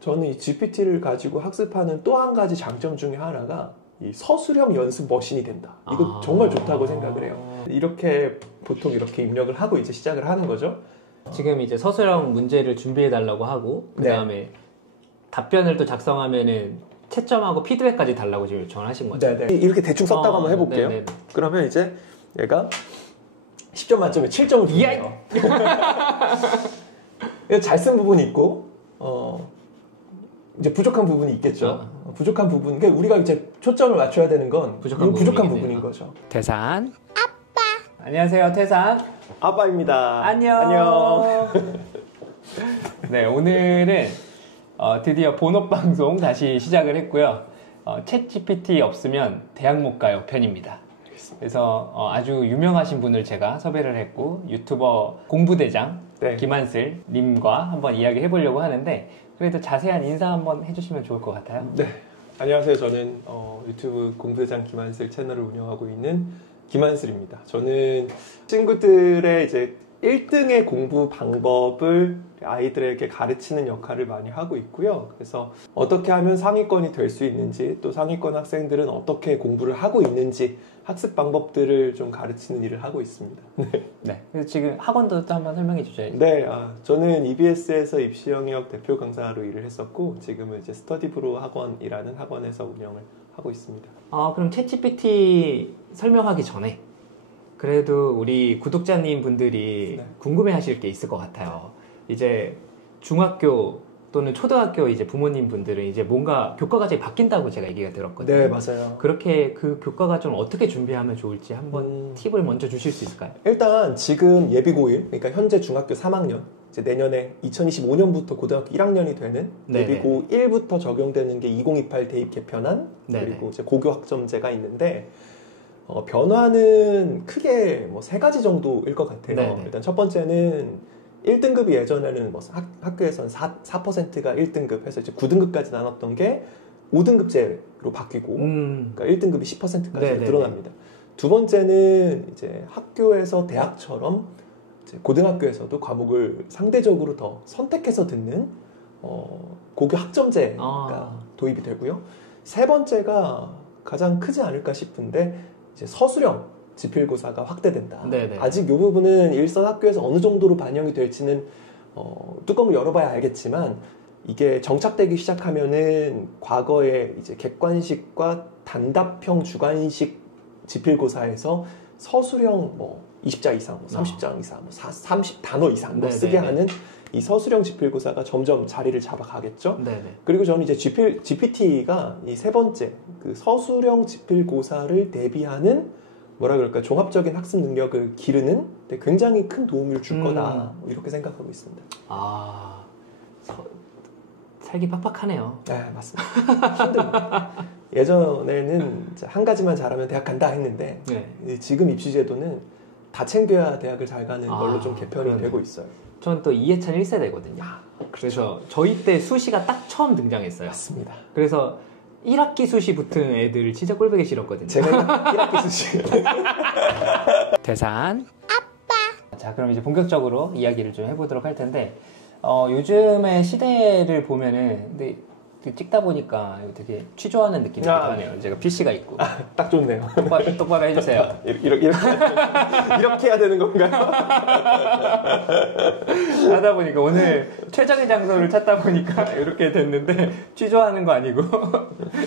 저는 이 GPT를 가지고 학습하는 또 한 가지 장점 중에 하나가 이 서술형 연습 머신이 된다. 이거 정말 좋다고 생각을 해요. 이렇게 보통 이렇게 입력을 하고 이제 시작을 하는 거죠. 지금 이제 서술형 문제를 준비해 달라고 하고 그 다음에 답변을 또 작성하면은 채점하고 피드백까지 달라고 지금 요청을 하신 거죠. 네네. 이렇게 대충 썼다고 한번 해볼게요. 네네. 그러면 이제 얘가 10점 만점에 7점을 주네요. 잘 쓴 부분이 있고 이제 부족한 부분이 있겠죠. 부족한 부분. 그러니까 우리가 이제 초점을 맞춰야 되는 건 부족한 부분인 거죠. 태산 아빠. 안녕하세요, 태산 아빠입니다. 안녕. 네, 오늘은 드디어 본업 방송 다시 시작을 했고요. 챗 GPT 없으면 대학 못 가요 편입니다. 그래서 아주 유명하신 분을 제가 섭외를 했고 유튜버 공부대장 김한슬 님과 한번 이야기 해보려고 하는데 그래도 자세한 인사 한번 해주시면 좋을 것 같아요. 네, 안녕하세요. 저는 유튜브 공부대장 김한슬 채널을 운영하고 있는 김한슬입니다. 저는 친구들의 이제 1등의 공부 방법을 아이들에게 가르치는 역할을 많이 하고 있고요. 그래서 어떻게 하면 상위권이 될 수 있는지, 또 상위권 학생들은 어떻게 공부를 하고 있는지 학습 방법들을 좀 가르치는 일을 하고 있습니다. 네. 그래서 지금 학원도 또 한번 설명해 주셔야죠. 네, 저는 EBS에서 입시 영역 대표 강사로 일을 했었고 지금은 이제 스터디브로 학원이라는 학원에서 운영을 하고 있습니다. 그럼 챗GPT 설명하기 전에 그래도 우리 구독자님 분들이 궁금해하실 게 있을 것 같아요. 이제 중학교 또는 초등학교 이제 부모님 분들은 이제 뭔가 교과 과정이 바뀐다고 제가 얘기가 들었거든요. 네, 맞아요. 그렇게 그 교과 과정을 어떻게 준비하면 좋을지 한번 팁을 먼저 주실 수 있을까요? 일단 지금 예비 고1, 그러니까 현재 중학교 3학년, 이제 내년에 2025년부터 고등학교 1학년이 되는 예비 고1부터 적용되는 게 2028 대입 개편안, 그리고 이제 고교 학점제가 있는데 변화는 크게 뭐 3가지 정도일 것 같아요. 네네. 일단 첫 번째는 1등급이 예전에는 뭐 학교에서는 4%가 1등급 해서 이제 9등급까지 나눴던 게 5등급제로 바뀌고, 그러니까 1등급이 10%까지 늘어납니다. 두 번째는 이제 학교에서 대학처럼 이제 고등학교에서도 과목을 상대적으로 더 선택해서 듣는 고교 학점제가 도입이 되고요. 세 번째가 가장 크지 않을까 싶은데 이제 서술형 지필고사가 확대된다. 아직 이 부분은 일선 학교에서 어느 정도로 반영이 될지는 뚜껑을 열어봐야 알겠지만 이게 정착되기 시작하면은 과거에 이제 객관식과 단답형 주관식 지필고사에서 서술형 뭐 20자 이상, 뭐 30장 이상, 뭐 30단어 이상 뭐 쓰게 하는 이 서술형 지필고사가 점점 자리를 잡아가겠죠. 그리고 저는 이제 GPT가 이 세 번째 그 서술형 지필고사를 대비하는 뭐라 그럴까 종합적인 학습 능력을 기르는 데 굉장히 큰 도움을 줄 거다 이렇게 생각하고 있습니다. 살기 팍팍하네요. 네, 맞습니다. 힘듭니다. 예전에는 한 가지만 잘하면 대학 간다 했는데 지금 입시제도는 다 챙겨야 대학을 잘 가는 걸로 좀 개편이 되고 있어요. 저는 또 이해찬 1세대거든요. 그래서 저희 때 수시가 딱 처음 등장했어요. 맞습니다. 그래서 1학기 수시 붙은 애들 진짜 꼴보기 싫었거든요. 제가 1학기 수시. 태산 아빠. 자, 그럼 이제 본격적으로 이야기를 좀 해보도록 할 텐데 요즘의 시대를 보면은 근데 찍다 보니까 되게 취조하는 느낌이 나네요. 제가 PC가 있고. 딱 좋네요. 똑바로 해주세요. 이렇게 해야 되는 건가요? 하다 보니까 오늘 최적의 장소를 찾다 보니까 이렇게 됐는데 취조하는 거 아니고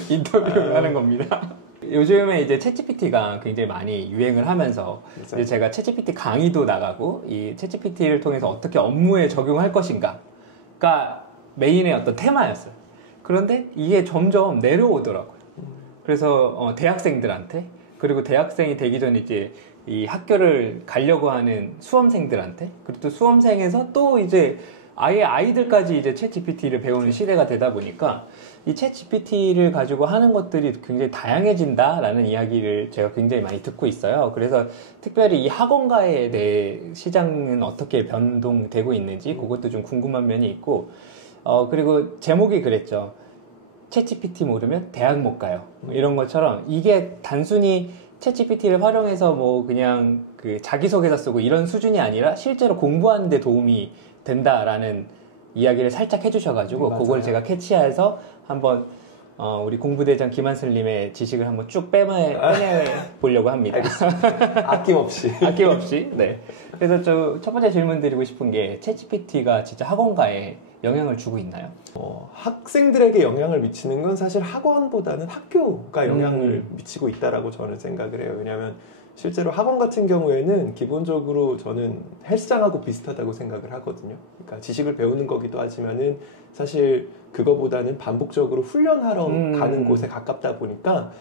인터뷰를 하는 겁니다. 요즘에 이제 챗GPT가 굉장히 많이 유행을 하면서 이제 제가 챗GPT 강의도 나가고 이 챗GPT를 통해서 어떻게 업무에 적용할 것인가가 메인의 어떤 테마였어요. 그런데 이게 점점 내려오더라고요. 그래서 대학생들한테 그리고 대학생이 되기 전에 이제 이 학교를 가려고 하는 수험생들한테 그리고 또 수험생에서 또 이제 아예 아이들까지 이제 챗 GPT를 배우는 시대가 되다 보니까 이 챗 GPT를 가지고 하는 것들이 굉장히 다양해진다라는 이야기를 제가 굉장히 많이 듣고 있어요. 그래서 특별히 이 학원가에 대해 시장은 어떻게 변동되고 있는지 그것도 좀 궁금한 면이 있고 그리고 제목이 그랬죠. 챗GPT 모르면 대학 못 가요. 이런 것처럼 이게 단순히 챗GPT를 활용해서 뭐 그냥 그 자기소개서 쓰고 이런 수준이 아니라 실제로 공부하는 데 도움이 된다라는 이야기를 살짝 해주셔가지고 그걸 제가 캐치해서 한번 우리 공부대장 김한슬님의 지식을 한번 쭉 빼내 보려고 합니다. 아낌없이. 아낌없이. 네. 그래서 첫 번째 질문 드리고 싶은 게 챗GPT가 진짜 학원가에 영향을 주고 있나요? 학생들에게 영향을 미치는 건 사실 학원보다는 학교가 영향을 미치고 있다라고 저는 생각을 해요. 왜냐하면 실제로 학원 같은 경우에는 기본적으로 저는 헬스장하고 비슷하다고 생각을 하거든요. 그러니까 지식을 배우는 거기도 하지만은 사실 그거보다는 반복적으로 훈련하러 가는 곳에 가깝다 보니까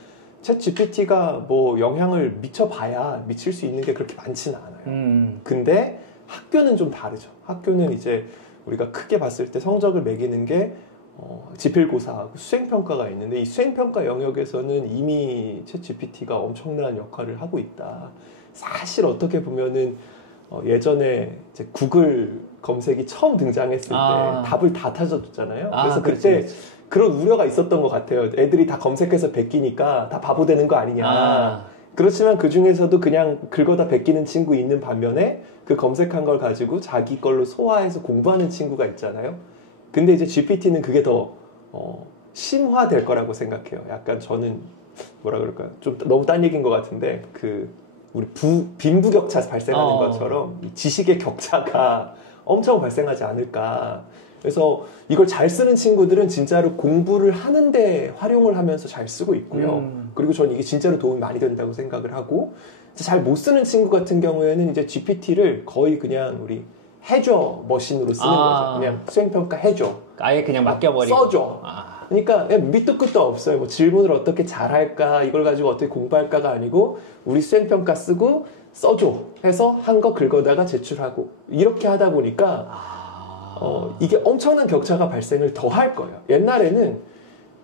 챗 GPT가 뭐 영향을 미쳐봐야 미칠 수 있는 게 그렇게 많지는 않아요. 근데 학교는 좀 다르죠. 학교는 이제 우리가 크게 봤을 때 성적을 매기는 게 지필고사하고 수행평가가 있는데 이 수행평가 영역에서는 이미 챗 GPT가 엄청난 역할을 하고 있다. 사실 어떻게 보면은 예전에 이제 구글 검색이 처음 등장했을 때 답을 다 찾아줬잖아요. 그래서 그때 그런 우려가 있었던 것 같아요. 애들이 다 검색해서 베끼니까 다 바보 되는 거 아니냐. 그렇지만 그 중에서도 그냥 긁어다 베끼는 친구 있는 반면에 그 검색한 걸 가지고 자기 걸로 소화해서 공부하는 친구가 있잖아요. 근데 이제 GPT는 그게 더 심화될 거라고 생각해요. 약간 저는 뭐라 그럴까요? 좀 너무 딴 얘기인 것 같은데 우리 빈부격차 발생하는 것처럼 지식의 격차가 엄청 발생하지 않을까. 그래서 이걸 잘 쓰는 친구들은 진짜로 공부를 하는데 활용을 하면서 잘 쓰고 있고요. 그리고 저는 이게 진짜로 도움이 많이 된다고 생각을 하고, 잘 못 쓰는 친구 같은 경우에는 이제 GPT를 거의 그냥 우리 해줘 머신으로 쓰는 거죠. 그냥 수행평가 해줘. 아예 그냥 맡겨버리고. 써줘. 그러니까 밑도 끝도 없어요. 뭐 질문을 어떻게 잘할까, 이걸 가지고 어떻게 공부할까가 아니고 우리 수행평가 쓰고 써줘 해서 한 거 긁어다가 제출하고 이렇게 하다 보니까 이게 엄청난 격차가 발생을 더 할 거예요. 옛날에는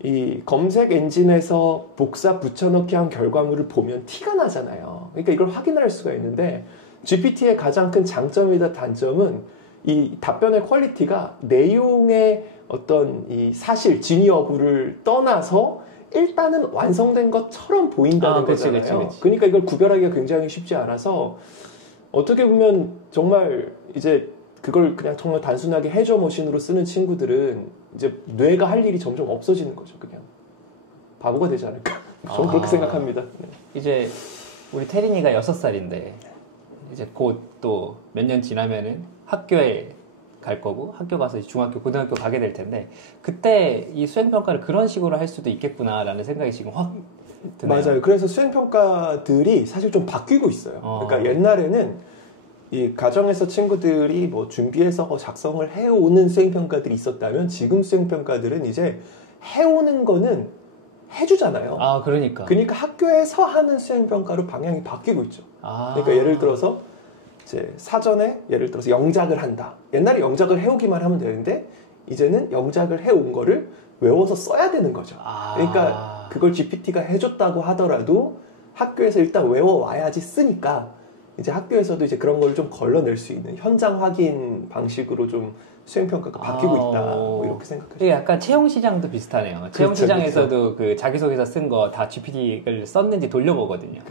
이 검색 엔진에서 복사 붙여넣기 한 결과물을 보면 티가 나잖아요. 그러니까 이걸 확인할 수가 있는데 GPT의 가장 큰 장점이다 단점은 이 답변의 퀄리티가 내용의 어떤 이 사실 진위 여부를 떠나서 일단은 완성된 것처럼 보인다는 거잖아요. 그치. 그러니까 이걸 구별하기가 굉장히 쉽지 않아서 어떻게 보면 정말 이제 그걸 그냥 정말 단순하게 해저 머신으로 쓰는 친구들은 이제 뇌가 할 일이 점점 없어지는 거죠. 그냥 바보가 되지 않을까. 저는 그렇게 생각합니다. 네. 이제 우리 태린이가 6살인데 이제 곧 또 몇 년 지나면은 학교에 갈 거고 학교 가서 중학교, 고등학교 가게 될 텐데 그때 이 수행평가를 그런 식으로 할 수도 있겠구나라는 생각이 지금 확 드네요. 맞아요. 그래서 수행평가들이 사실 좀 바뀌고 있어요. 그러니까 옛날에는 이 가정에서 친구들이 뭐 준비해서 작성을 해오는 수행평가들이 있었다면 지금 수행평가들은 이제 해오는 거는 해주잖아요. 그러니까 학교에서 하는 수행평가로 방향이 바뀌고 있죠. 그러니까 예를 들어서 이제 사전에 예를 들어서 영작을 한다. 옛날에 영작을 해오기만 하면 되는데 이제는 영작을 해온 거를 외워서 써야 되는 거죠. 그러니까 그걸 GPT가 해줬다고 하더라도 학교에서 일단 외워와야지 쓰니까 이제 학교에서도 이제 그런 걸 좀 걸러낼 수 있는 현장 확인 방식으로 좀 수행평가가 바뀌고 있다. 뭐 이렇게 생각해요. 약간 채용시장도 비슷하네요. 채용시장에서도 그 자기소개서 쓴 거 다 GPT를 썼는지 돌려보거든요.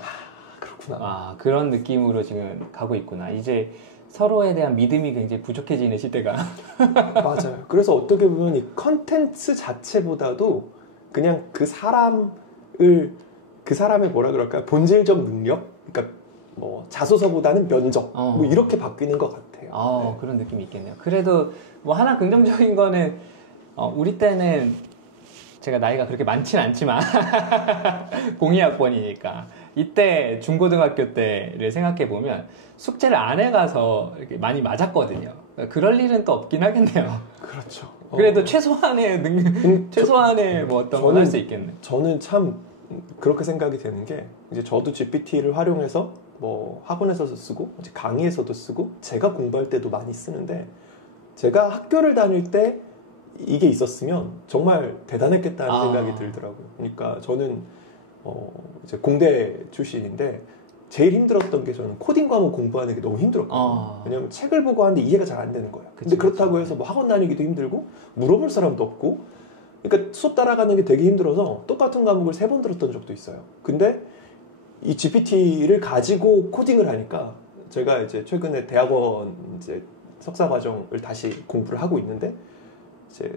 그렇구나. 그런 느낌으로 지금 가고 있구나. 이제 서로에 대한 믿음이 굉장히 부족해지는 시대가. 맞아요. 그래서 어떻게 보면 이 컨텐츠 자체보다도 그냥 그 사람의 뭐라 그럴까요? 본질적 능력? 그러니까 뭐 자소서보다는 면접 뭐 이렇게 바뀌는 것 같아요. 네. 그런 느낌이 있겠네요. 그래도 뭐 하나 긍정적인 거는 우리 때는 제가 나이가 그렇게 많진 않지만 02학번이니까 이때 중고등학교 때를 생각해 보면 숙제를 안 해가서 이렇게 많이 맞았거든요. 그럴 일은 또 없긴 하겠네요. 그렇죠. 그래도 최소한의 최소한의 뭐 어떤 걸 할 수 있겠네. 저는 참 그렇게 생각이 되는 게 이제 저도 GPT를 활용해서 뭐 학원에서도 쓰고 이제 강의에서도 쓰고 제가 공부할 때도 많이 쓰는데 제가 학교를 다닐 때 이게 있었으면 정말 대단했겠다는 생각이 들더라고요. 그러니까 저는 이제 공대 출신인데 제일 힘들었던 게 저는 코딩 과목 공부하는 게 너무 힘들었거든요. 왜냐하면 책을 보고 하는데 이해가 잘 안 되는 거예요. 근데 그렇다고 해서 뭐 학원 다니기도 힘들고 물어볼 사람도 없고 그러니까 수업 따라가는 게 되게 힘들어서 똑같은 과목을 3번 들었던 적도 있어요. 근데 이 GPT를 가지고 코딩을 하니까 제가 이제 최근에 대학원 이제 석사 과정을 다시 공부를 하고 있는데 이제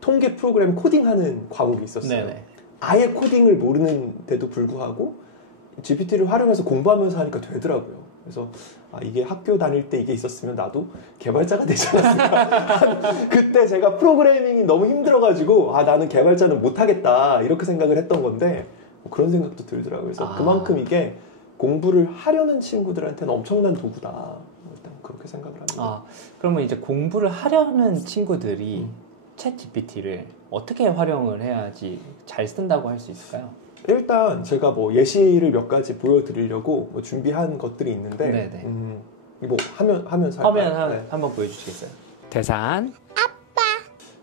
통계 프로그램 코딩하는 과목이 있었어요. 네네. 아예 코딩을 모르는데도 불구하고 GPT를 활용해서 공부하면서 하니까 되더라고요. 그래서 이게 학교 다닐 때 이게 있었으면 나도 개발자가 되지 않았을까. 그때 제가 프로그래밍이 너무 힘들어가지고 나는 개발자는 못하겠다 이렇게 생각을 했던 건데 그런 생각도 들더라고요. 그래서 그만큼 이게 공부를 하려는 친구들한테는 엄청난 도구다. 일단 그렇게 생각을 합니다. 그러면 이제 공부를 하려는 친구들이 챗 GPT를 어떻게 활용을 해야지 잘 쓴다고 할 수 있을까요? 일단 제가 뭐 예시를 몇 가지 보여드리려고 뭐 준비한 것들이 있는데 뭐 하면서 화면 한번 보여주시겠어요? 대산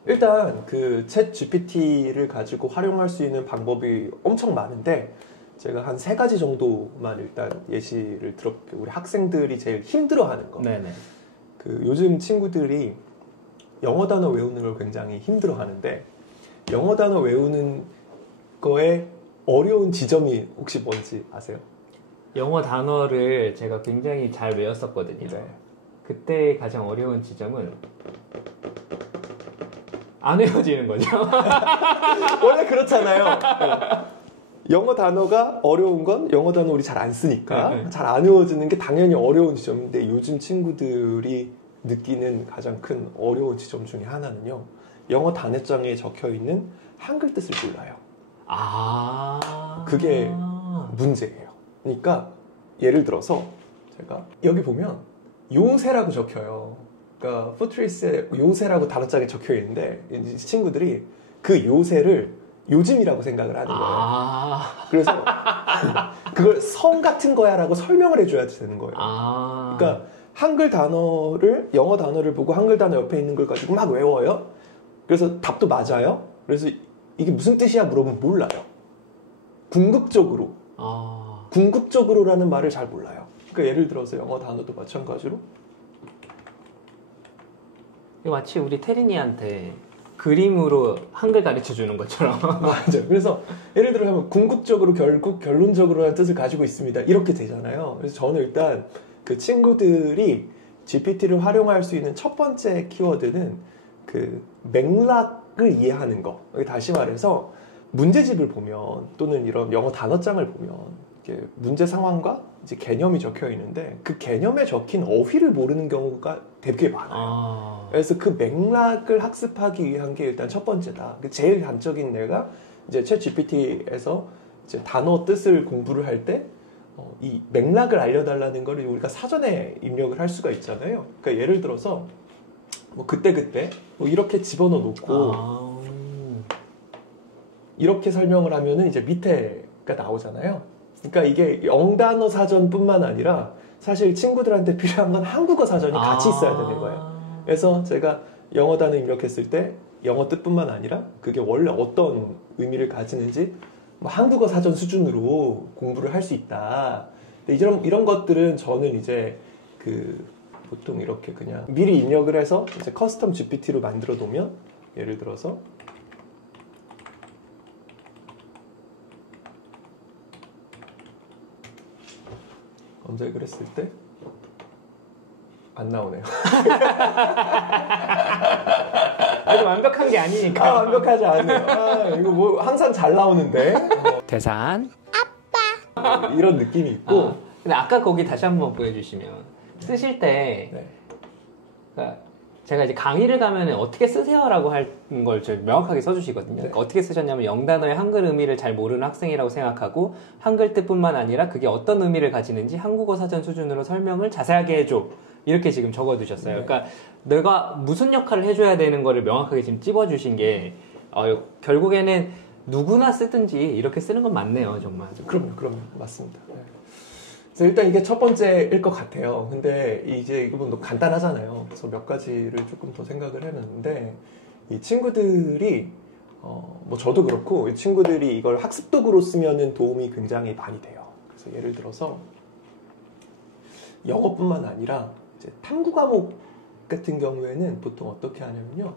일단 그 챗 GPT를 가지고 활용할 수 있는 방법이 엄청 많은데 제가 한 3가지 정도만 일단 예시를 들어볼게요. 우리 학생들이 제일 힘들어하는 거. 네네. 그 요즘 친구들이 영어 단어 외우는 걸 굉장히 힘들어하는데 영어 단어 외우는 거에 어려운 지점이 혹시 뭔지 아세요? 영어 단어를 제가 굉장히 잘 외웠었거든요. 네. 그때 가장 어려운 지점은 안 외워지는 거죠. 원래 그렇잖아요. 영어 단어가 어려운 건 영어 단어 우리 잘 안 쓰니까 잘 안 외워지는 게 당연히 어려운 지점인데 요즘 친구들이 느끼는 가장 큰 어려운 지점 중에 하나는요. 영어 단어장에 적혀있는 한글 뜻을 몰라요. 그게 문제예요. 그러니까 예를 들어서 제가 여기 보면 요새라고 적혀요. 그러니까 포트리스에 요새라고 단어장에 적혀 있는데 친구들이 그 요새를 요즘이라고 생각을 하는 거예요. 그래서 그걸 성 같은 거야 라고 설명을 해줘야 되는 거예요. 그러니까 한글 단어를 영어 단어를 보고 한글 단어 옆에 있는 걸 가지고 막 외워요. 그래서 답도 맞아요. 그래서 이게 무슨 뜻이야 물어보면 몰라요. 궁극적으로라는 말을 잘 몰라요. 그러니까 예를 들어서 영어 단어도 마찬가지로 마치 우리 태린이한테 그림으로 한글 가르쳐 주는 것처럼. 맞아요. 그래서 예를 들어 궁극적으로 결국 결론적으로라는 뜻을 가지고 있습니다. 이렇게 되잖아요. 그래서 저는 일단 그 친구들이 GPT를 활용할 수 있는 첫 번째 키워드는 그 맥락을 이해하는 거. 다시 말해서 문제집을 보면 또는 이런 영어 단어장을 보면 이렇게 문제 상황과 이제 개념이 적혀 있는데 그 개념에 적힌 어휘를 모르는 경우가 되게 많아요. 그래서 그 맥락을 학습하기 위한 게 일단 첫 번째다. 제일 단적인 예가 이제 챗 GPT에서 이제 단어 뜻을 공부를 할 때 이 맥락을 알려달라는 걸 우리가 사전에 입력을 할 수가 있잖아요. 그러니까 예를 들어서 뭐 그때 뭐 이렇게 집어넣어 놓고 이렇게 설명을 하면은 이제 밑에가 나오잖아요. 그러니까 이게 영단어 사전뿐만 아니라 사실 친구들한테 필요한 건 한국어 사전이 같이 있어야 되는 거예요. 그래서 제가 영어 단어 입력했을 때 영어 뜻뿐만 아니라 그게 원래 어떤 의미를 가지는지 뭐 한국어 사전 수준으로 공부를 할 수 있다. 근데 이런 것들은 저는 이제 그 보통 이렇게 그냥 미리 입력을 해서 이제 커스텀 GPT로 만들어 놓으면 예를 들어서 검색을 했을 때 안 나오네요. 아주 완벽한 게 아니니까. 완벽하지 않네요. 이거 뭐 항상 잘 나오는데. 대산 아빠 이런 느낌이 있고. 근데 아까 거기 다시 한번 보여주시면 쓰실 때 그러니까 제가 이제 강의를 가면 어떻게 쓰세요라고 할 걸 명확하게 써주시거든요. 그러니까 어떻게 쓰셨냐면 영단어의 한글 의미를 잘 모르는 학생이라고 생각하고 한글 뜻뿐만 아니라 그게 어떤 의미를 가지는지 한국어 사전 수준으로 설명을 자세하게 해줘. 이렇게 지금 적어두셨어요. 그러니까 내가 무슨 역할을 해줘야 되는 거를 명확하게 지금 찝어주신 게 결국에는 누구나 쓰든지 이렇게 쓰는 건 맞네요, 정말. 그럼요, 맞습니다. 그래서 일단 이게 첫 번째일 것 같아요. 근데 이제 이거 뭐 간단하잖아요. 그래서 몇 가지를 조금 더 생각을 해놨는데 이 친구들이 뭐 저도 그렇고 이 친구들이 이걸 학습 도구로 쓰면은 도움이 굉장히 많이 돼요. 그래서 예를 들어서 영어뿐만 아니라 이제 탐구 과목 같은 경우에는 보통 어떻게 하냐면요.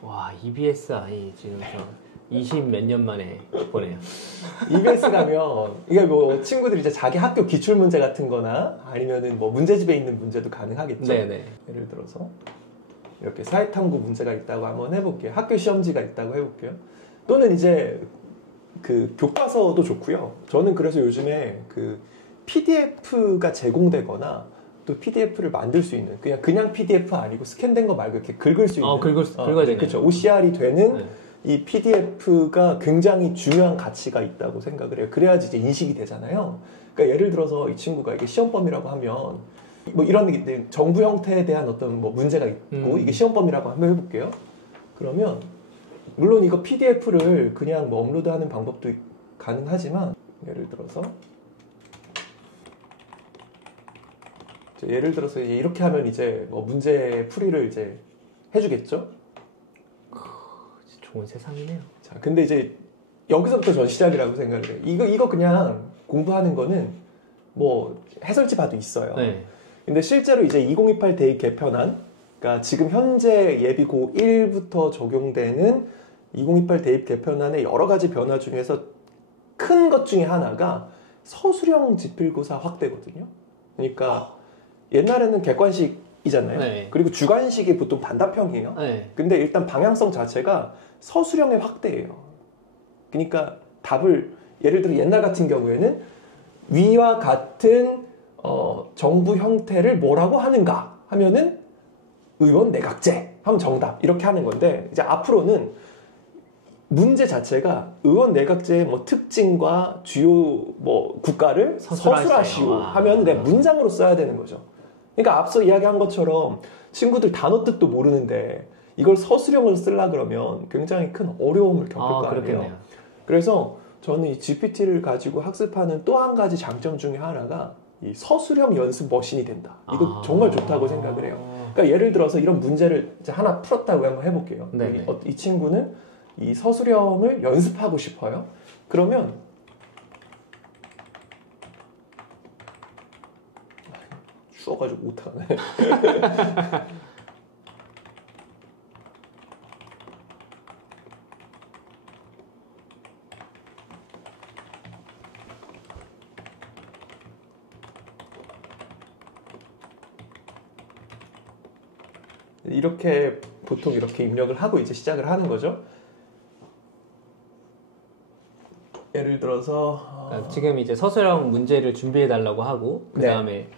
와, EBSI 지금 20 몇 년 만에 보네요. EBS 가면 이게 뭐 친구들이 이제 자기 학교 기출 문제 같은 거나 아니면은 뭐 문제집에 있는 문제도 가능하겠죠. 네네. 예를 들어서 이렇게 사회탐구 문제가 있다고 한번 해볼게요. 학교 시험지가 있다고 해볼게요. 또는 이제 그 교과서도 좋고요. 저는 그래서 요즘에 그 PDF가 제공되거나 또 PDF를 만들 수 있는 그냥 PDF 아니고 스캔된 거 말고 이렇게 긁을 수 있는 긁어야 되네. 그렇죠. OCR이 되는 이 PDF가 굉장히 중요한 가치가 있다고 생각을 해요. 그래야지 이제 인식이 되잖아요. 그러니까 예를 들어서 이 친구가 이게 시험범위라고 하면 뭐 이런 정부 형태에 대한 어떤 뭐 문제가 있고 이게 시험범위라고 한번 해볼게요. 그러면 물론 이거 PDF를 그냥 뭐 업로드하는 방법도 가능하지만 예를 들어서 이렇게 하면 이제 뭐 문제 풀이를 이제 해주겠죠. 좋은 세상이네요. 자, 근데 이제 여기서부터 전 시작이라고 생각을 해요. 이거 그냥 공부하는 거는 뭐 해설지 봐도 있어요. 네. 근데 실제로 이제 2028 대입 개편안, 그러니까 지금 현재 예비고 1부터 적용되는 2028 대입 개편안의 여러 가지 변화 중에서 큰 것 중에 하나가 서술형 지필고사 확대거든요. 그러니까 옛날에는 객관식이잖아요. 네. 그리고 주관식이 보통 반답형이에요. 네. 근데 일단 방향성 자체가 서술형의 확대예요. 그러니까 답을 예를 들어 옛날 같은 경우에는 위와 같은 정부 형태를 뭐라고 하는가 하면은 의원 내각제 하면 정답 이렇게 하는 건데 이제 앞으로는 문제 자체가 의원 내각제의 뭐 특징과 주요 뭐 국가를 서술하시오 하면 그냥 문장으로 써야 되는 거죠. 그러니까 앞서 이야기한 것처럼 친구들 단어 뜻도 모르는데 이걸 서술형으로 쓰려 그러면 굉장히 큰 어려움을 겪을 거 아니에요. 그렇겠네요. 그래서 저는 이 GPT를 가지고 학습하는 또 한 가지 장점 중에 하나가 이 서술형 연습 머신이 된다. 이거 정말 좋다고 생각을 해요. 그러니까 예를 들어서 이런 문제를 이제 하나 풀었다고 한번 해볼게요. 이 친구는 이 서술형을 연습하고 싶어요. 그러면 추워가지고 못하네. 이렇게 보통 이렇게 입력을 하고 이제 시작을 하는 거죠. 예를 들어서 지금 이제 서술형 문제를 준비해 달라고 하고 그 다음에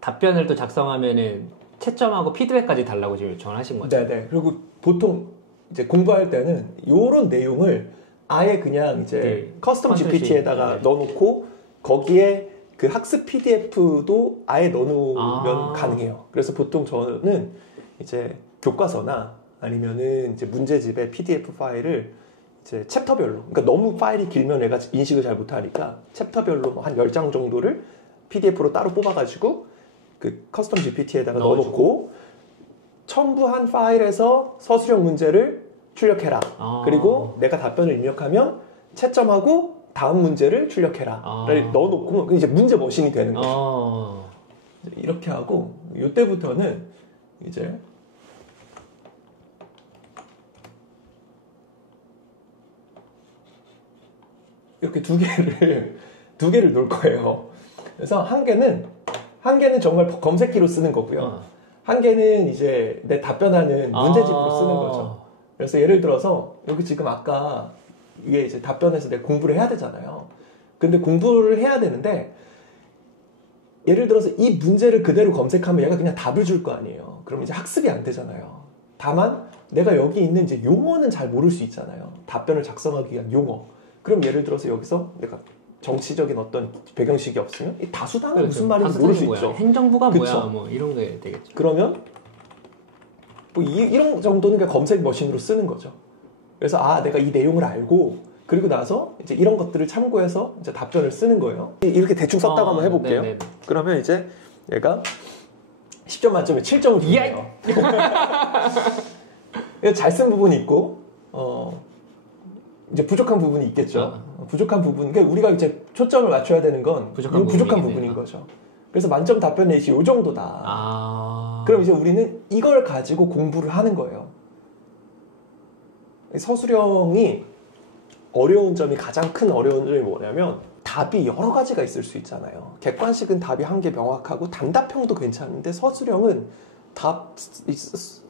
답변을 또 작성하면은 채점하고 피드백까지 달라고 지금 요청을 하신 거죠. 네네. 그리고 보통 이제 공부할 때는 이런 내용을 아예 그냥 이제 커스텀 GPT에다가 넣어놓고 거기에 그 학습 PDF도 아예 넣어놓으면 가능해요. 그래서 보통 저는 이제 교과서나 아니면은 이제 문제집의 PDF 파일을 이제 챕터별로, 그러니까 너무 파일이 길면 애가 인식을 잘 못하니까 챕터별로 한 10장 정도를 PDF로 따로 뽑아가지고 그 커스텀 GPT에다가 넣어놓고 첨부한 파일에서 서술형 문제를 출력해라. 그리고 내가 답변을 입력하면 채점하고 다음 문제를 출력해라를 넣어놓고 이제 문제 머신이 되는 거죠. 이렇게 하고 이때부터는 이제 이렇게 두 개를 놓을 거예요. 그래서 한 개는 정말 검색기로 쓰는 거고요. 한 개는 이제 내 답변하는 문제집으로 쓰는 거죠. 그래서 예를 들어서 여기 지금 아까 이게 이제 답변해서 내가 공부를 해야 되잖아요. 근데 공부를 해야 되는데 예를 들어서 이 문제를 그대로 검색하면 얘가 그냥 답을 줄 거 아니에요. 그럼 이제 학습이 안 되잖아요. 다만 내가 여기 있는 이제 용어는 잘 모를 수 있잖아요. 답변을 작성하기 위한 용어. 그럼 예를 들어서 여기서 내가 정치적인 어떤 배경식이 없으면 이 다수당은 무슨 말인지 모를 수 있죠. 행정부가 뭐야, 뭐 이런 게 되겠죠. 그러면 뭐 이런 정도는 그냥 검색 머신으로 쓰는 거죠. 그래서 내가 이 내용을 알고 그리고 나서 이제 이런 것들을 참고해서 이제 답변을 쓰는 거예요. 이렇게 대충 썼다고 한번 해볼게요. 네네. 그러면 이제 얘가 10점 만점에 7점을 주네요. 잘 쓴 부분이 있고 이제 부족한 부분이 있겠죠. 부족한 부분, 그러니까 우리가 이제 초점을 맞춰야 되는 건 부족한 부분인 거죠. 그래서 만점 답변 넷이 이 정도다. 그럼 이제 우리는 이걸 가지고 공부를 하는 거예요. 서술형이 어려운 점이 가장 큰 어려운 점이 뭐냐면 답이 여러 가지가 있을 수 있잖아요. 객관식은 답이 한 개 명확하고 단답형도 괜찮은데 서술형은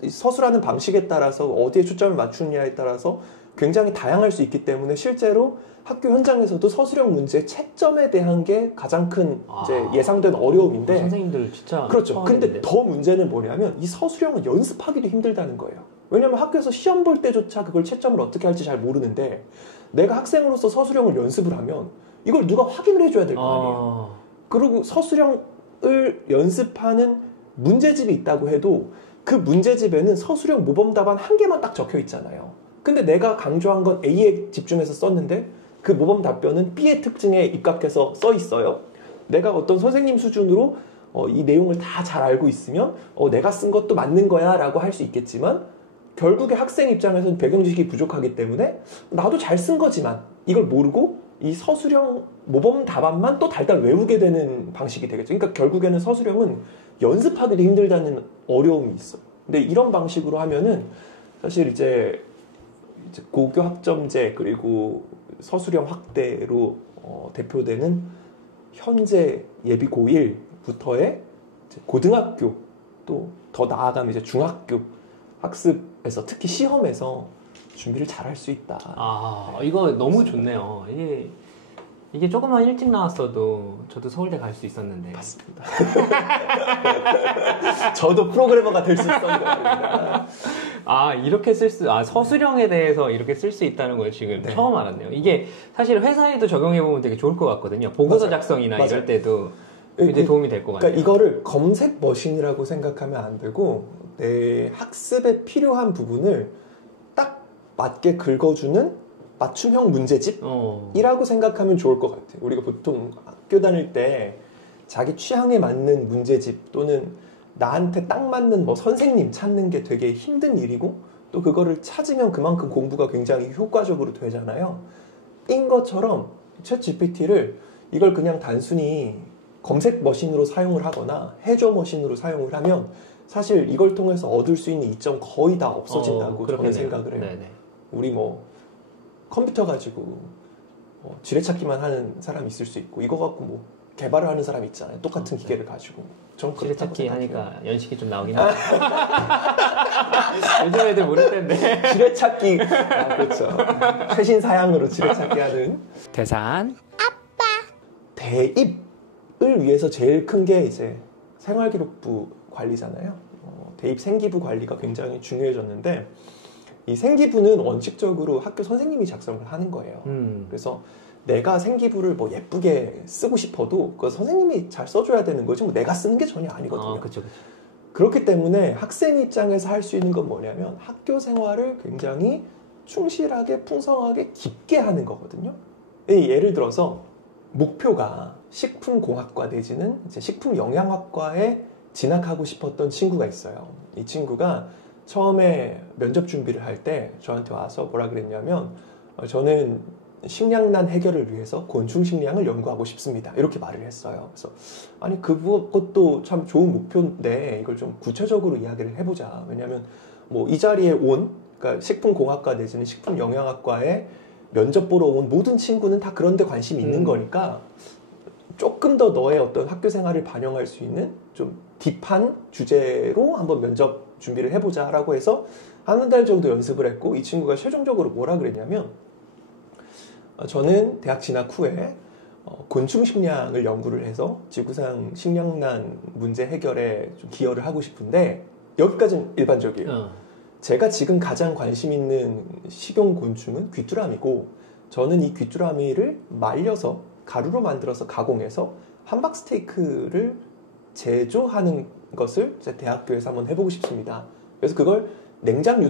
서술하는 방식에 따라서 어디에 초점을 맞추느냐에 따라서 굉장히 다양할 수 있기 때문에 실제로 학교 현장에서도 서술형 문제의 채점에 대한 게 가장 큰 이제 예상된 어려움인데 선생님들 진짜 그렇죠. 근데 더 문제는 뭐냐면 이 서술형은 연습하기도 힘들다는 거예요. 왜냐면 학교에서 시험 볼 때조차 그걸 채점을 어떻게 할지 잘 모르는데 내가 학생으로서 서술형을 연습을 하면 이걸 누가 확인을 해줘야 될 거 아니에요. 그리고 서술형을 연습하는 문제집이 있다고 해도 그 문제집에는 서술형 모범 답안 한 개만 딱 적혀 있잖아요. 근데 내가 강조한 건 A에 집중해서 썼는데 그 모범 답변은 B의 특징에 입각해서 써 있어요. 내가 어떤 선생님 수준으로 이 내용을 다 잘 알고 있으면 내가 쓴 것도 맞는 거야 라고 할 수 있겠지만 결국에 학생 입장에서는 배경 지식이 부족하기 때문에 나도 잘 쓴 거지만 이걸 모르고 이 서술형 모범 답안만 또 달달 외우게 되는 방식이 되겠죠. 그러니까 결국에는 서술형은 연습하기도 힘들다는 어려움이 있어요. 근데 이런 방식으로 하면은 사실 이제 고교 학점제 그리고 서술형 확대로 대표되는 현재 예비 고1부터의 고등학교 또 더 나아가면 이제 중학교 학습에서 특히 시험에서 준비를 잘 할 수 있다. 이거 너무 좋네요. 이게 조금만 일찍 나왔어도 저도 서울대 갈 수 있었는데. 맞습니다. 저도 프로그래머가 될 수 있었는데. 이렇게 서술형에 대해서 이렇게 쓸 수 있다는 걸 지금 처음 알았네요. 이게 사실 회사에도 적용해보면 되게 좋을 것 같거든요. 보고서 작성이나 이럴 때도 굉장히 도움이 될 것 같아요. 그러니까 이거를 검색 머신이라고 생각하면 안 되고 내 학습에 필요한 부분을 딱 맞게 긁어주는 맞춤형 문제집이라고 생각하면 좋을 것 같아요. 우리가 보통 학교 다닐 때 자기 취향에 맞는 문제집 또는 나한테 딱 맞는 선생님 찾는 게 되게 힘든 일이고 또 그거를 찾으면 그만큼 공부가 굉장히 효과적으로 되잖아요. 인 것처럼 챗GPT를 이걸 그냥 단순히 검색 머신으로 사용을 하거나 해저 머신으로 사용을 하면 사실 이걸 통해서 얻을 수 있는 이점 거의 다 없어진다고 저는 생각을 해요. 네네. 우리 컴퓨터 가지고 지뢰찾기만 하는 사람이 있을 수 있고 이거 갖고 개발을 하는 사람이 있잖아요. 똑같은 기계를 가지고. 지뢰찾기 하니까 연식이 좀 나오긴 하죠. 요즘 애들 모를 텐데. 지뢰찾기. 그렇죠. 최신 사양으로 지뢰찾기 하는. 대산. 아빠. 대입을 위해서 제일 큰 게 이제 생활기록부 관리잖아요. 대입 생기부 관리가 굉장히 중요해졌는데 이 생기부는 원칙적으로 학교 선생님이 작성을 하는 거예요. 그래서 내가 생기부를 예쁘게 쓰고 싶어도 그 선생님이 잘 써줘야 되는 거지 내가 쓰는 게 전혀 아니거든요. 그쵸. 그렇기 때문에 학생 입장에서 할 수 있는 건 뭐냐면 학교 생활을 굉장히 충실하게 풍성하게 깊게 하는 거거든요. 예를 들어서 목표가 식품공학과 내지는 이제 식품영양학과에 진학하고 싶었던 친구가 있어요. 이 친구가 처음에 면접 준비를 할 때 저한테 와서 뭐라 그랬냐면 저는 식량난 해결을 위해서 곤충 식량을 연구하고 싶습니다. 이렇게 말을 했어요. 그래서 아니 그것도 참 좋은 목표인데 이걸 좀 구체적으로 이야기를 해보자. 왜냐하면 이 자리에 그러니까 식품공학과 내지는 식품영양학과에 면접 보러 온 모든 친구는 다 그런 데 관심이 있는 거니까 조금 더 너의 어떤 학교 생활을 반영할 수 있는 좀 딥한 주제로 한번 면접 준비를 해보자 라고 해서 한 달 정도 연습을 했고 이 친구가 최종적으로 뭐라 그랬냐면 저는 대학 진학 후에 곤충 식량을 연구를 해서 지구상 식량난 문제 해결에 좀 기여를 하고 싶은데 여기까지는 일반적이에요. 제가 지금 가장 관심 있는 식용 곤충은 귀뚜라미고 저는 이 귀뚜라미를 말려서 가루로 만들어서 가공해서 함박 스테이크를 제조하는 것을 제 대학교에서 한번 해보고 싶습니다. 그래서 그걸 냉동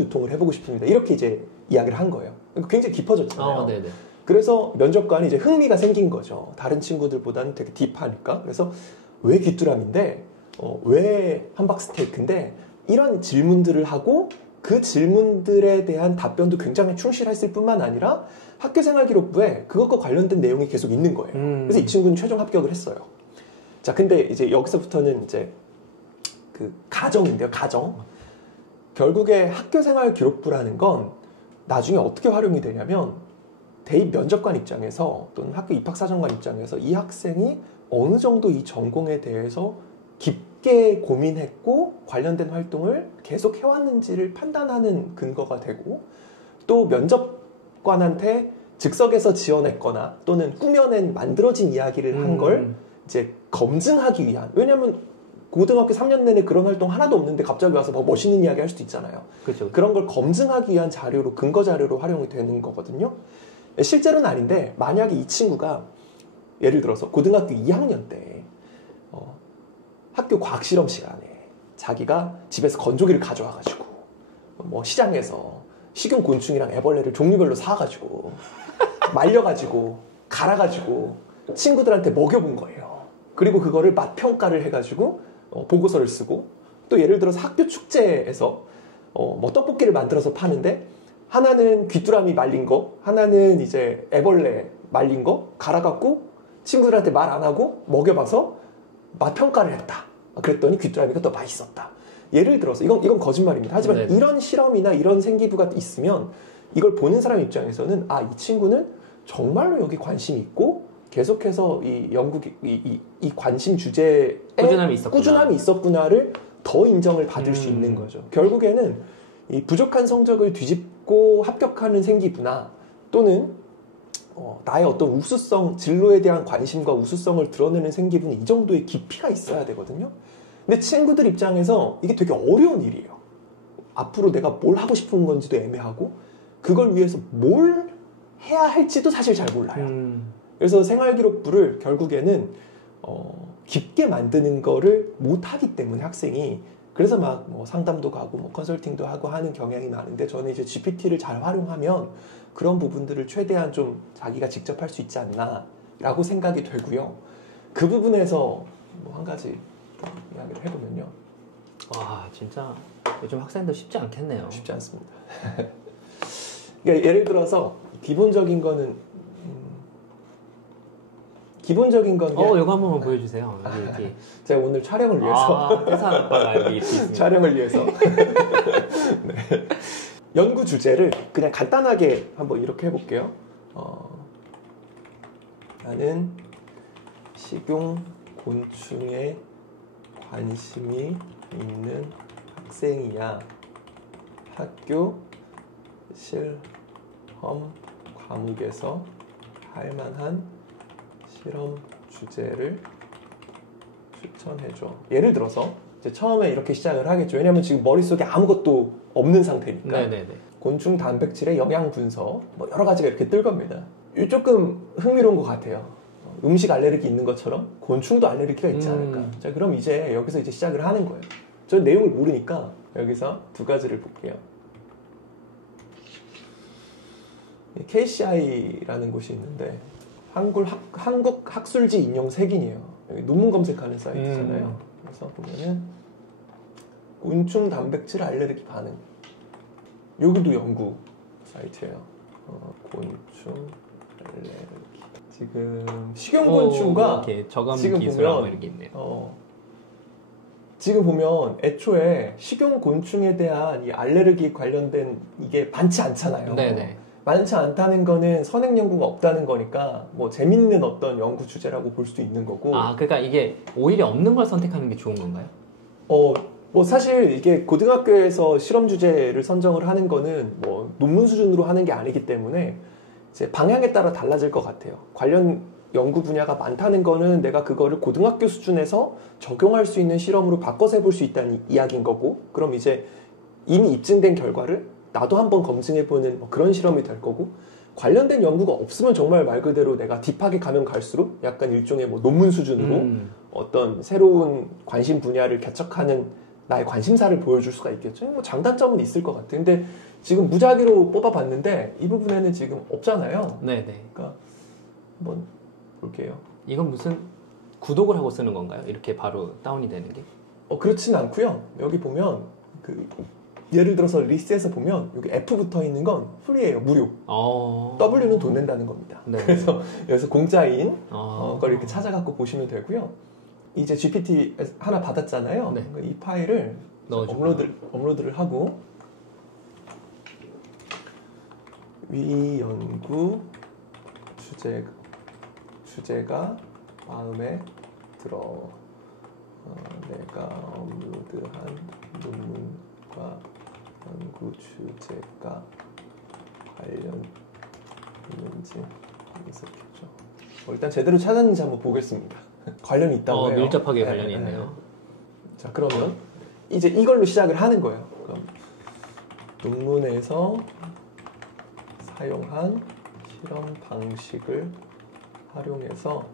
유통을 해보고 싶습니다. 이렇게 이제 이야기를 한 거예요. 굉장히 깊어졌잖아요. 그래서 면접관이 이제 흥미가 생긴 거죠. 다른 친구들보다는 되게 딥하니까. 그래서 왜 귀뚜라미인데, 왜 함박 스테이크인데, 이런 질문들을 하고 그 질문들에 대한 답변도 굉장히 충실했을 뿐만 아니라 학교생활기록부에 그것과 관련된 내용이 계속 있는 거예요. 그래서 이 친구는 최종 합격을 했어요. 자, 근데 이제 여기서부터는 이제 그 가정인데요, 가정. 결국에 학교생활기록부라는 건 나중에 어떻게 활용이 되냐면 대입 면접관 입장에서 또는 학교 입학사정관 입장에서 이 학생이 어느 정도 이 전공에 대해서 깊게 고민했고 관련된 활동을 계속 해왔는지를 판단하는 근거가 되고, 또 면접관한테 즉석에서 지어냈거나 또는 꾸며낸 만들어진 이야기를 한 걸 이제 검증하기 위한, 왜냐하면 고등학교 3년 내내 그런 활동 하나도 없는데 갑자기 와서 뭐 멋있는 이야기 할 수도 있잖아요. 그렇죠. 그런 걸 검증하기 위한 자료로, 근거 자료로 활용이 되는 거거든요. 실제로는 아닌데, 만약에 이 친구가 예를 들어서 고등학교 2학년 때 학교 과학 실험 시간에 자기가 집에서 건조기를 가져와가지고 뭐 시장에서 식용 곤충이랑 애벌레를 종류별로 사가지고 말려가지고 갈아가지고 친구들한테 먹여본 거예요. 그리고 그거를 맛 평가를 해가지고 보고서를 쓰고, 또 예를 들어서 학교 축제에서 뭐 떡볶이를 만들어서 파는데 하나는 귀뚜라미 말린 거, 하나는 이제 애벌레 말린 거 갈아갖고 친구들한테 말 안 하고 먹여봐서 맛 평가를 했다. 그랬더니 귀뚜라미가 더 맛있었다. 예를 들어서 이건 거짓말입니다. 하지만 네네. 이런 실험이나 이런 생기부가 있으면 이걸 보는 사람 입장에서는 아, 이 친구는 정말로 여기 관심이 있고 계속해서 이 이 관심 주제에 꾸준함이 있었구나를 더 인정을 받을 수 있는 거죠. 결국에는 이 부족한 성적을 뒤집고 합격하는 생기부나 또는 나의 어떤 우수성, 진로에 대한 관심과 우수성을 드러내는 생기부는 이 정도의 깊이가 있어야 되거든요. 근데 친구들 입장에서 이게 되게 어려운 일이에요. 앞으로 내가 뭘 하고 싶은 건지도 애매하고 그걸 위해서 뭘 해야 할지도 사실 잘 몰라요. 그래서 생활기록부를 결국에는 깊게 만드는 거를 못하기 때문에 학생이, 그래서 막 뭐 상담도 가고 뭐 컨설팅도 하고 하는 경향이 많은데, 저는 이제 GPT를 잘 활용하면 그런 부분들을 최대한 좀 자기가 직접 할 수 있지 않나라고 생각이 되고요. 그 부분에서 뭐 한 가지 이야기를 해보면요. 와, 진짜 요즘 학생들 쉽지 않겠네요. 쉽지 않습니다. 그러니까 예를 들어서 기본적인 거는 이거 한 번만 보여주세요. 여기 이렇게. 제가 오늘 촬영을 위해서 촬영을 위해서 네. 연구 주제를 그냥 간단하게 한번 이렇게 해볼게요. 나는 식용 곤충에 관심이 있는 학생이야. 학교 실험 과목에서 할 만한 실험 주제를 추천해줘. 예를 들어서 이제 처음에 이렇게 시작을 하겠죠. 왜냐하면 지금 머릿속에 아무것도 없는 상태니까. 네네네. 곤충 단백질의 영양 분석 뭐 여러 가지가 이렇게 뜰 겁니다. 이 조금 흥미로운 것 같아요. 음식 알레르기 있는 것처럼 곤충도 알레르기가 있지 않을까. 자, 그럼 이제 여기서 이제 시작을 하는 거예요. 저는 내용을 모르니까 여기서 두 가지를 볼게요. KCI라는 곳이 있는데 한국 학술지 인용 색인이에요. 여기 논문 검색하는 사이트잖아요. 그래서 보면은 곤충 단백질 알레르기 반응. 여기도 연구 사이트예요. 곤충 알레르기. 지금 식용곤충과 지금 보면 이렇게 있네요. 지금 보면 애초에 식용곤충에 대한 이 알레르기 관련된 이게 많지 않잖아요. 네네. 많지 않다는 거는 선행 연구가 없다는 거니까 뭐 재밌는 어떤 연구 주제라고 볼 수도 있는 거고. 아, 그러니까 이게 오히려 없는 걸 선택하는 게 좋은 건가요? 뭐 사실 이게 고등학교에서 실험 주제를 선정을 하는 거는 뭐 논문 수준으로 하는 게 아니기 때문에 이제 방향에 따라 달라질 것 같아요. 관련 연구 분야가 많다는 거는 내가 그거를 고등학교 수준에서 적용할 수 있는 실험으로 바꿔서 해볼 수 있다는 이야기인 거고, 그럼 이제 이미 입증된 결과를 나도 한번 검증해보는 뭐 그런 실험이 될 거고, 관련된 연구가 없으면 정말 말 그대로 내가 딥하게 가면 갈수록 약간 일종의 뭐 논문 수준으로 어떤 새로운 관심 분야를 개척하는 나의 관심사를 보여줄 수가 있겠죠. 뭐 장단점은 있을 것 같아요. 근데 지금 무작위로 뽑아봤는데 이 부분에는 지금 없잖아요. 네네. 그러니까 한번 볼게요. 이건 무슨 구독을 하고 쓰는 건가요? 이렇게 바로 다운이 되는 게? 그렇진 않고요. 여기 보면 예를 들어서 리스트에서 보면 여기 F 붙어 있는 건 프리예요. 무료. W는 돈 낸다는 겁니다. 네. 그래서 여기서 공짜인 걸 이렇게 찾아갖고 보시면 되고요. 이제 GPT 하나 받았잖아요. 네. 이 파일을 업로드를 하고 위 연구 주제가 마음에 들어. 내가 업로드한 논문과 연구 주제가 관련 있는지 분석해줘. 일단 제대로 찾았는지 한번 보겠습니다. 관련이 있다고 해요. 밀접하게 관련이 있네요. 자, 그러면 이제 이걸로 시작을 하는 거예요. 그럼 논문에서 사용한 실험 방식을 활용해서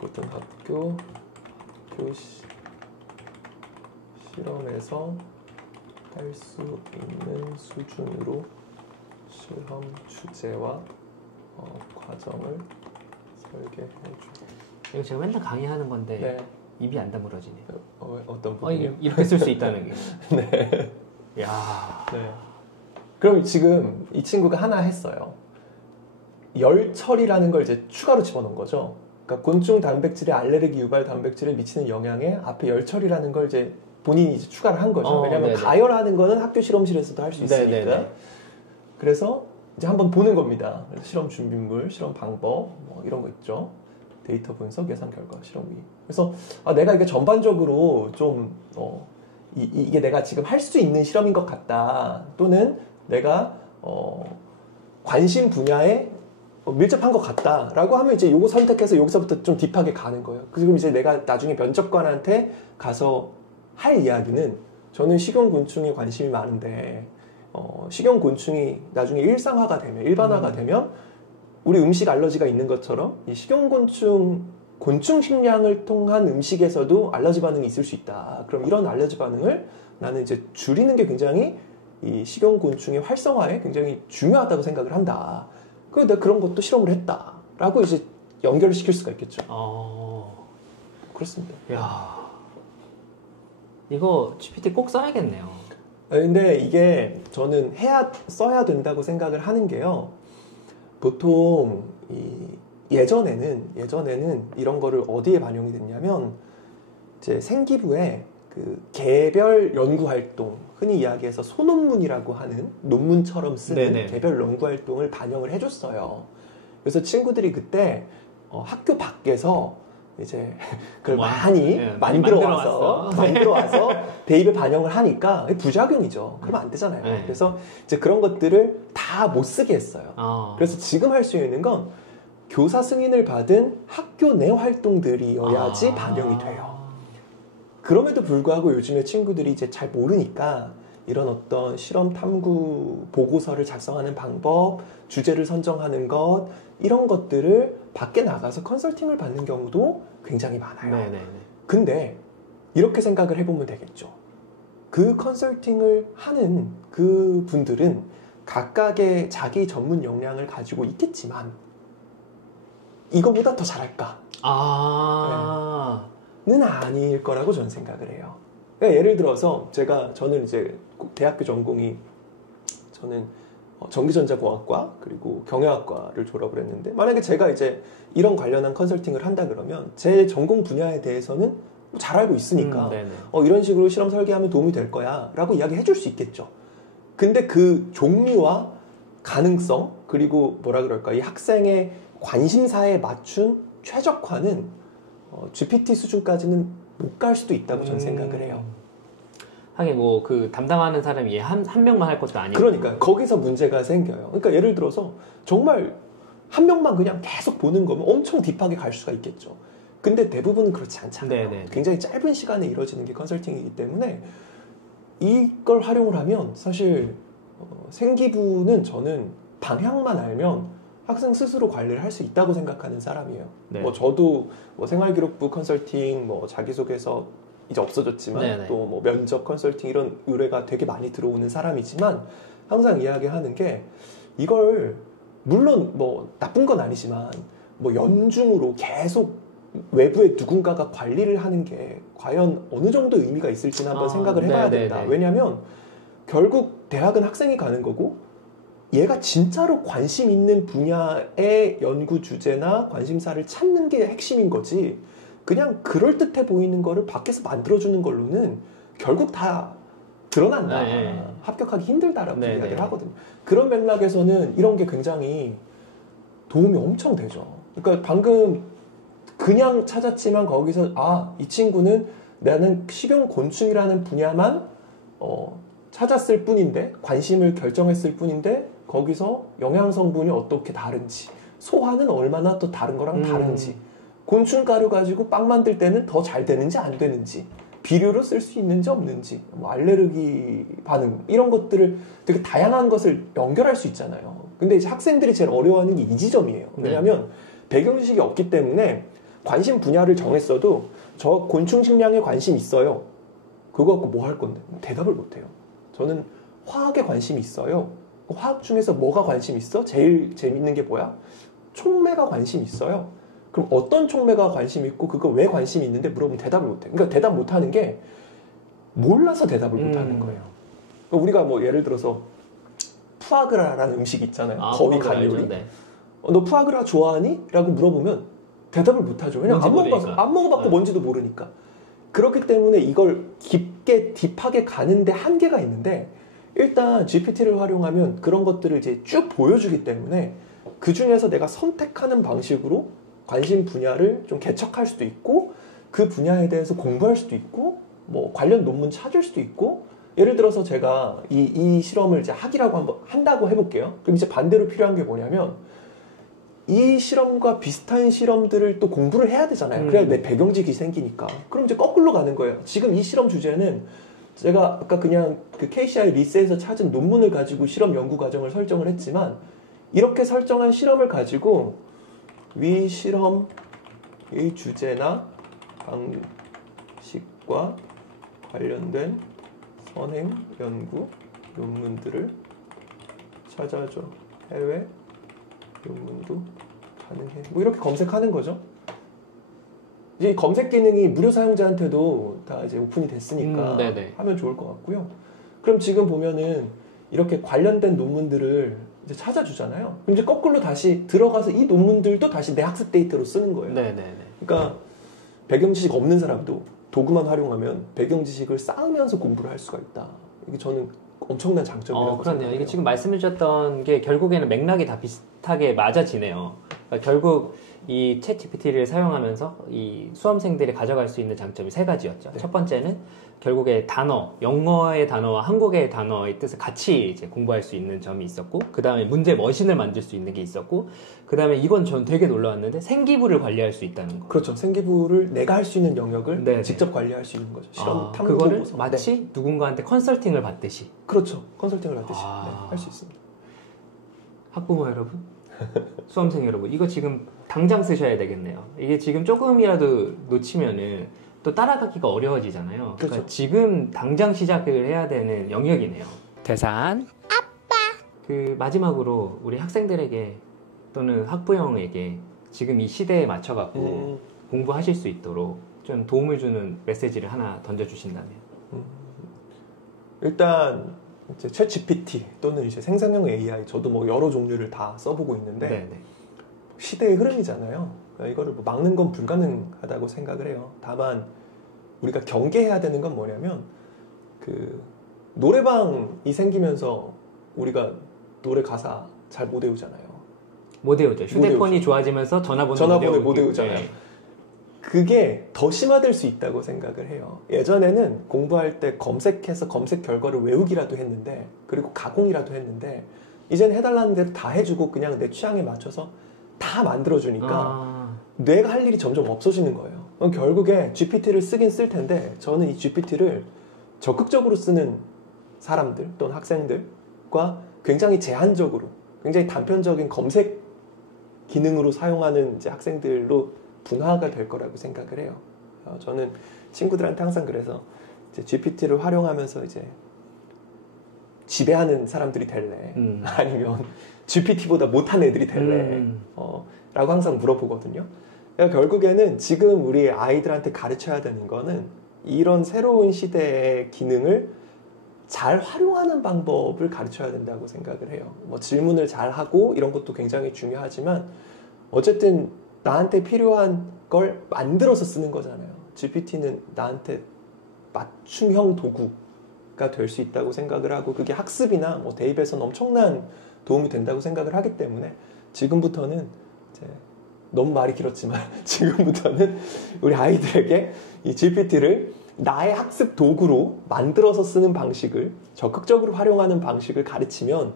고등학교 실험에서 할 수 있는 수준으로 실험 주제와 과정을 설계해줘. 이거 제가 맨날 강의하는 건데 네. 입이 안 다물어지네요. 어떤 부분이요? 이렇게 쓸 수 있다는 게. 네. 야. 네. 그럼 지금 이 친구가 하나 했어요. 열처리라는 걸 이제 추가로 집어넣은 거죠. 그러니까 곤충 단백질의 알레르기 유발 단백질에 미치는 영향에 앞에 열처리라는 걸 이제 본인이 이제 추가를 한 거죠. 왜냐하면 네네. 가열하는 거는 학교 실험실에서도 할 수 있으니까. 네네네. 그래서 이제 한번 보는 겁니다. 실험 준비물, 실험 방법, 뭐 이런 거 있죠. 데이터 분석, 예상 결과, 실험 위. 그래서 내가 이게 전반적으로 좀 이게 내가 지금 할 수 있는 실험인 것 같다. 또는 내가 관심 분야에 밀접한 것 같다라고 하면 이제 요거 선택해서 여기서부터 좀 딥하게 가는 거예요. 그리고 이제 내가 나중에 면접관한테 가서 할 이야기는 저는 식용곤충에 관심이 많은데 식용곤충이 나중에 일상화가 되면 일반화가 되면 우리 음식 알러지가 있는 것처럼 이 식용곤충 곤충 식량을 통한 음식에서도 알러지 반응이 있을 수 있다. 그럼 이런 알러지 반응을 나는 이제 줄이는 게 굉장히 이 식용곤충의 활성화에 굉장히 중요하다고 생각을 한다. 그래서 내가 그런 것도 실험을 했다라고 이제 연결을 시킬 수가 있겠죠. 그렇습니다. 야, 이거 GPT 꼭 써야겠네요. 근데 이게 저는 써야 된다고 생각을 하는 게요. 보통 예전에는 이런 거를 어디에 반영이 됐냐면 이제 생기부에 그 개별 연구 활동, 흔히 이야기해서 소논문이라고 하는 논문처럼 쓰는 네네. 개별 연구 활동을 반영을 해줬어요. 그래서 친구들이 그때 학교 밖에서 이제 그걸 많이 만들어 와서 대입에 반영을 하니까 부작용이죠. 그러면 안 되잖아요. 네. 그래서 이제 그런 것들을 다 못 쓰게 했어요. 그래서 지금 할 수 있는 건 교사 승인을 받은 학교 내 활동들이어야지 반영이 돼요. 그럼에도 불구하고 요즘에 친구들이 이제 잘 모르니까 이런 어떤 실험 탐구 보고서를 작성하는 방법, 주제를 선정하는 것, 이런 것들을 밖에 나가서 컨설팅을 받는 경우도 굉장히 많아요. 네네네. 근데 이렇게 생각을 해보면 되겠죠. 그 컨설팅을 하는 그 분들은 각각의 자기 전문 역량을 가지고 있겠지만 이거보다 더 잘할까? 는 아닐 거라고 저는 생각을 해요. 그러니까 예를 들어서 저는 이제 대학교 전공이 저는 전기전자공학과 그리고 경영학과를 졸업을 했는데 만약에 제가 이제 이런 관련한 컨설팅을 한다 그러면 제 전공 분야에 대해서는 잘 알고 있으니까 이런 식으로 실험 설계하면 도움이 될 거야 라고 이야기해 줄 수 있겠죠. 근데 그 종류와 가능성 그리고 뭐라 그럴까 이 학생의 관심사에 맞춘 최적화는 GPT 수준까지는 못 갈 수도 있다고 저는 생각을 해요. 하긴 뭐 그 담당하는 사람이 한 명만 할 것도 아니고. 그러니까 거기서 문제가 생겨요. 그러니까 예를 들어서 정말 한 명만 그냥 계속 보는 거면 엄청 딥하게 갈 수가 있겠죠. 근데 대부분은 그렇지 않잖아요. 네네. 굉장히 짧은 시간에 이루어지는 게 컨설팅이기 때문에 이걸 활용을 하면 사실 생기부는 저는 방향만 알면 학생 스스로 관리를 할 수 있다고 생각하는 사람이에요. 네. 뭐 저도 뭐 생활기록부 컨설팅, 뭐 자기소개서 이제 없어졌지만 또 뭐 면접 컨설팅 이런 의뢰가 되게 많이 들어오는 사람이지만 항상 이야기하는 게 이걸 물론 뭐 나쁜 건 아니지만 뭐 연중으로 계속 외부에 누군가가 관리를 하는 게 과연 어느 정도 의미가 있을지는 한번 생각을 해봐야 된다. 왜냐하면 결국 대학은 학생이 가는 거고 얘가 진짜로 관심 있는 분야의 연구 주제나 관심사를 찾는 게 핵심인 거지 그냥 그럴듯해 보이는 거를 밖에서 만들어주는 걸로는 결국 다 드러난다. 합격하기 힘들다라고 이야기를 하거든요. 그런 맥락에서는 이런 게 굉장히 도움이 엄청 되죠. 그러니까 방금 그냥 찾았지만 거기서 이 친구는 나는 식용곤충이라는 분야만 찾았을 뿐인데, 관심을 결정했을 뿐인데 거기서 영양성분이 어떻게 다른지, 소화는 얼마나 또 다른 거랑 다른지, 곤충가루 가지고 빵 만들 때는 더 잘 되는지 안 되는지, 비료로 쓸 수 있는지 없는지, 뭐 알레르기 반응, 이런 것들을 되게 다양한 것을 연결할 수 있잖아요. 근데 이제 학생들이 제일 어려워하는 게 이 지점이에요. 왜냐하면 배경 지식이 없기 때문에 관심 분야를 정했어도 저 곤충 식량에 관심 있어요. 그거 갖고 뭐 할 건데? 대답을 못 해요. 저는 화학에 관심이 있어요. 화학 중에서 뭐가 관심 있어? 제일 재밌는 게 뭐야? 촉매가 관심 있어요. 그럼 어떤 촉매가 관심 있고 그거 왜 관심이 있는데 물어보면 대답을 못 해. 그러니까 대답 못 하는 게 몰라서 대답을 못 하는 거예요. 그러니까 우리가 뭐 예를 들어서 푸아그라라는 음식이 있잖아요. 거위 간 요리. 네. 너 푸아그라 좋아하니? 라고 물어보면 대답을 못 하죠. 왜냐면 안 먹어봤고 뭔지도 모르니까. 그렇기 때문에 이걸 깊게 딥하게 가는데 한계가 있는데, 일단 GPT를 활용하면 그런 것들을 이제 쭉 보여주기 때문에 그 중에서 내가 선택하는 방식으로 관심 분야를 좀 개척할 수도 있고, 그 분야에 대해서 공부할 수도 있고, 뭐 관련 논문 찾을 수도 있고. 예를 들어서 제가 이 실험을 이제 한다고 해볼게요. 그럼 이제 반대로 필요한 게 뭐냐면, 이 실험과 비슷한 실험들을 또 공부를 해야 되잖아요. 그래야 내 배경지식이 생기니까. 그럼 이제 거꾸로 가는 거예요. 지금 이 실험 주제는 제가 아까 그냥 그 KCI 리스에서 찾은 논문을 가지고 실험 연구 과정을 설정을 했지만, 이렇게 설정한 실험을 가지고 위 실험의 주제나 방식과 관련된 선행 연구 논문들을 찾아줘. 해외 논문도 가능해. 뭐 이렇게 검색하는 거죠. 이제 검색 기능이 무료 사용자한테도 다 이제 오픈이 됐으니까 하면 좋을 것 같고요. 그럼 지금 보면은 이렇게 관련된 논문들을 이제 찾아주잖아요. 그럼 이제 거꾸로 다시 들어가서 이 논문들도 다시 내 학습 데이터로 쓰는 거예요. 그러니까 배경 지식 없는 사람도 도구만 활용하면 배경 지식을 쌓으면서 공부를 할 수가 있다. 이게 저는 엄청난 장점이라고 그렇네요. 생각해요. 이게 지금 말씀해 주셨던 게 결국에는 맥락이 다 비슷하게 맞아지네요. 그러니까 결국 이 챗GPT를 사용하면서 이 수험생들이 가져갈 수 있는 장점이 세 가지였죠. 첫 번째는 결국에 단어, 영어의 단어와 한국의 단어의 뜻을 같이 이제 공부할 수 있는 점이 있었고, 그 다음에 문제 머신을 만들 수 있는 게 있었고, 그 다음에 이건 전 되게 놀라웠는데 생기부를 관리할 수 있다는 거. 그렇죠. 생기부를 내가 할 수 있는 영역을 직접 관리할 수 있는 거죠. 실험 탐구 그거를 보고서. 마치 누군가한테 컨설팅을 받듯이. 그렇죠. 컨설팅을 받듯이 할 수 있습니다. 학부모 여러분, 수험생 여러분, 이거 지금 당장 쓰셔야 되겠네요. 이게 지금 조금이라도 놓치면은 또 따라가기가 어려워지잖아요. 그렇죠. 그러니까 지금 당장 시작을 해야 되는 영역이네요. 대산 아빠. 그 마지막으로 우리 학생들에게 또는 학부형에게 지금 이 시대에 맞춰갖고 공부하실 수 있도록 좀 도움을 주는 메시지를 하나 던져주신다면. 일단 이제 챗GPT 또는 이제 생성형 AI, 저도 뭐 여러 종류를 다 써보고 있는데 시대의 흐름이잖아요. 그러니까 이거를 뭐 막는 건 불가능하다고 생각을 해요. 다만 우리가 경계해야 되는 건 뭐냐면, 그 노래방이 생기면서 우리가 노래 가사 잘 못 외우잖아요. 못 외우죠. 휴대폰이 좋아지면서 전화번호 못 외우잖아요. 그게 더 심화될 수 있다고 생각을 해요. 예전에는 공부할 때 검색해서 검색 결과를 외우기라도 했는데, 그리고 가공이라도 했는데, 이제는 해달라는 대로 다 해주고 그냥 내 취향에 맞춰서 다 만들어주니까 뇌가 할 일이 점점 없어지는 거예요. 그럼 결국에 GPT를 쓰긴 쓸 텐데, 저는 이 GPT를 적극적으로 쓰는 사람들 또는 학생들과 굉장히 제한적으로, 굉장히 단편적인 검색 기능으로 사용하는 이제 학생들로 분화가 될 거라고 생각을 해요. 저는 친구들한테 항상 그래서 이제 GPT를 활용하면서 이제 지배하는 사람들이 될래? 아니면 GPT보다 못한 애들이 될래? 라고 항상 물어보거든요. 그러니까 결국에는 지금 우리 아이들한테 가르쳐야 되는 거는 이런 새로운 시대의 기능을 잘 활용하는 방법을 가르쳐야 된다고 생각을 해요. 뭐 질문을 잘 하고 이런 것도 굉장히 중요하지만, 어쨌든 나한테 필요한 걸 만들어서 쓰는 거잖아요. GPT는 나한테 맞춤형 도구가 될 수 있다고 생각을 하고, 그게 학습이나 뭐 대입에서는 엄청난 도움이 된다고 생각을 하기 때문에 지금부터는 이제 너무 말이 길었지만 지금부터는 우리 아이들에게 이 GPT를 나의 학습 도구로 만들어서 쓰는 방식을 적극적으로 활용하는 방식을 가르치면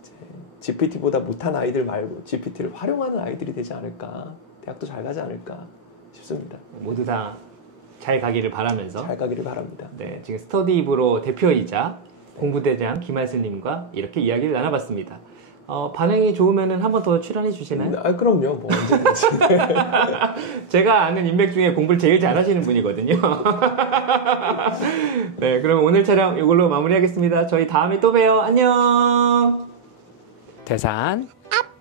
이제 GPT보다 못한 아이들 말고 GPT를 활용하는 아이들이 되지 않을까, 대학도 잘 가지 않을까 싶습니다. 모두 다 잘 가기를 바라면서 잘 가기를 바랍니다. 네, 지금 스터디입으로 대표이자 공부대장 김한슬님과 이렇게 이야기를 나눠봤습니다. 반응이 좋으면 한 번 더 출연해 주시나요? 그럼요. 뭐 언제든지. 제가 아는 인맥 중에 공부를 제일 잘하시는 분이거든요. 네, 그럼 오늘 촬영 이걸로 마무리하겠습니다. 저희 다음에 또 봬요. 안녕. 대산 앞.